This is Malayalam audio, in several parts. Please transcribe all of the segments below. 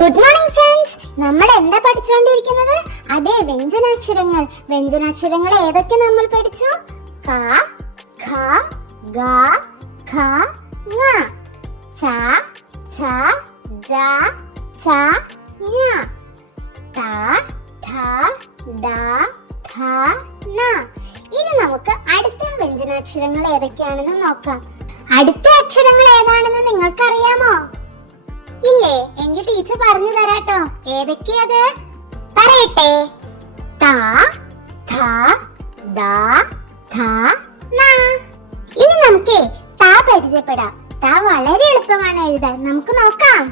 Good morning friends. നമ്മൾ എന്താ പഠിച്ചുകൊണ്ടിരിക്കുന്നത്? അതെ, വ്യഞ്ജനാക്ഷരങ്ങൾ. വ്യഞ്ജനാക്ഷരങ്ങൾ ഏതൊക്കെ നമ്മൾ പഠിച്ചു? ക, ഖ, ഗ, ഘ, ങ, ച, ഛ, ജ, ഛ, ഞ, ത, ഥ, ഡ, ധ, ന. ഇനി നമുക്ക് അടുത്ത വ്യഞ്ജനാക്ഷരങ്ങൾ ഏതൊക്കെയാണെന്ന് നോക്കാം. അടുത്ത അക്ഷരങ്ങൾ ഏതാണെന്ന് നിങ്ങൾക്കറിയാമോ? ഇല്ലേ? എങ്കിൽ ടീച്ചർ പറഞ്ഞു തരാട്ടോ. ഏതൊക്കെയത് പറയട്ടെ. ത, ഥ, ദ, ധ, ന. ഇനി നമുക്ക് ത പരിചയപ്പെടാം. ത വളരെ എളുപ്പമാണ് എഴുതാൻ. നമുക്ക് നോക്കാം.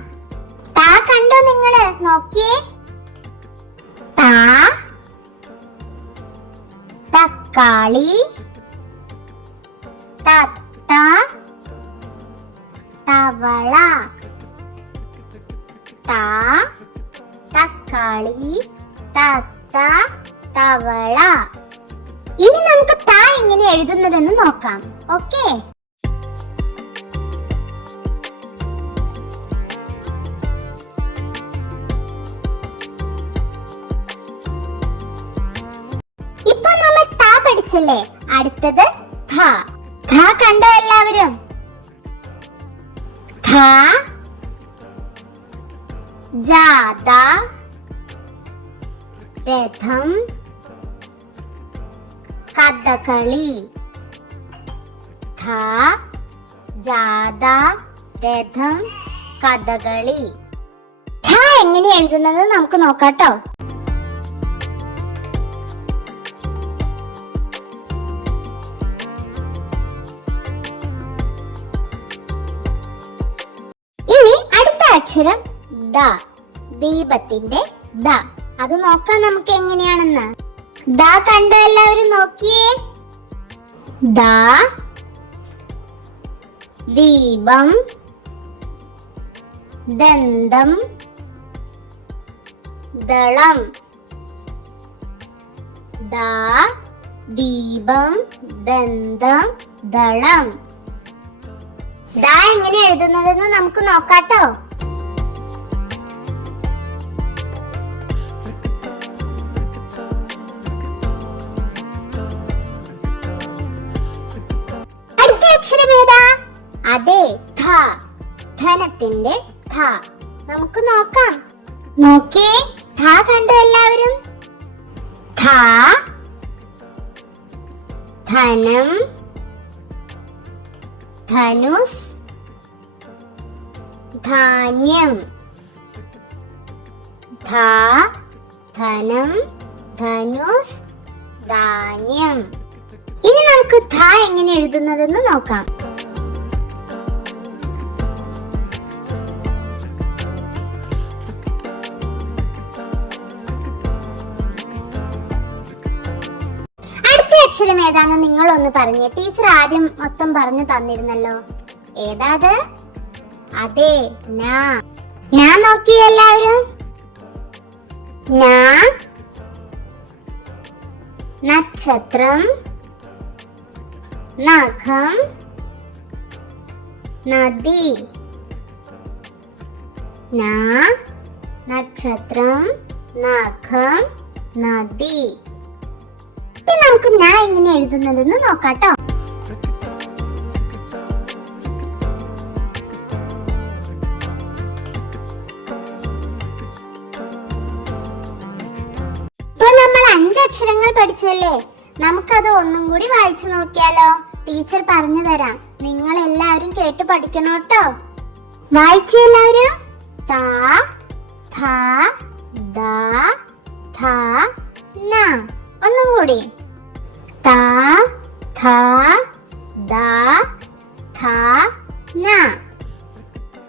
ത കണ്ടോ നിങ്ങള്? നോക്കിയേ. ത, തക്കാളി, തത്ത, തവള. ത, തക്കാളി, തത്ത, തവള. ഇനി നമുക്ക് ത എങ്ങനെ എഴുതുന്നതെന്ന് നോക്കാം. ഓക്കേ. ഇപ്പൊ നമ്മൾ ത പഠിച്ചല്ലേ? അടുത്തത് ധ. ധ കണ്ടോ എല്ലാവരും? ധ, ജാത, രഥം, കഥകളി. ധ, ജാത, രഥം, കഥകളി. ധ എങ്ങനെ എഴുതുന്നത് നമുക്ക് നോക്കാട്ടോ. ഇനി അടുത്ത അക്ഷരം ദ. ദീപത്തിന്റെ ദ. അത് നോക്കാം നമുക്ക് എങ്ങനെയാണെന്ന്. ദ കണ്ടോ എല്ലാവരും? നോക്കിയേ. ദ, ദീപം, ദന്തം, ദളം. ദ, ദീപം, ദന്തം, ദളം. ദ എങ്ങനെ എഴുതുന്നതെന്ന് നമുക്ക് നോക്കാട്ടോ. അക്ഷരം ഏതാ? അതെ, ധ. ധനത്തിന്റെ ധ. നമുക്ക് നോക്കാം. നോക്കിയേ. ധ കണ്ടോ എല്ലാവരും? ധ, ധനം, ധനുസ്, ധാന്യം. ധ, ധനം, ധനുസ്, ധാന്യം. ഇനി നമുക്ക് ധ എങ്ങനെ എഴുതുന്നതെന്ന് നോക്കാം. അടുത്ത അക്ഷരം ഏതാണെന്ന് നിങ്ങളൊന്ന് പറഞ്ഞേ. ടീച്ചർ ആദ്യം മൊത്തം പറഞ്ഞു തന്നിരുന്നല്ലോ. ഏതാത്? അതെ, ന. ഞാൻ നോക്കിയേ എല്ലാവരും. ന, നക്ഷത്രം, നഖം, നദി. ന, നക്ഷത്രം, നഖം, നദി. ഇനി നമുക്ക് ന എങ്ങനെ എഴുതുന്നതെന്ന് നോക്കാട്ടോ. ഇപ്പൊ നമ്മൾ 5 അക്ഷരങ്ങൾ പഠിച്ചല്ലേ? നമുക്കത് ഒന്നും കൂടി വായിച്ചു നോക്കിയാലോ? ടീച്ചർ പറഞ്ഞു തരാം. നിങ്ങൾ എല്ലാവരും കേട്ട് പഠിക്കണം കേട്ടോ. വായിച്ചു എല്ലാവരും. ത, ഥ, ദ, ധ, ന. ഒന്നും കൂടി. ത, ഥ, ദ, ധ, ന.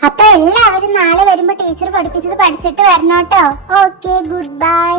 അപ്പൊ എല്ലാവരും നാളെ വരുമ്പോ ടീച്ചർ പഠിപ്പിച്ചത് പഠിച്ചിട്ട് വരണം കേട്ടോ. Okay, good bye.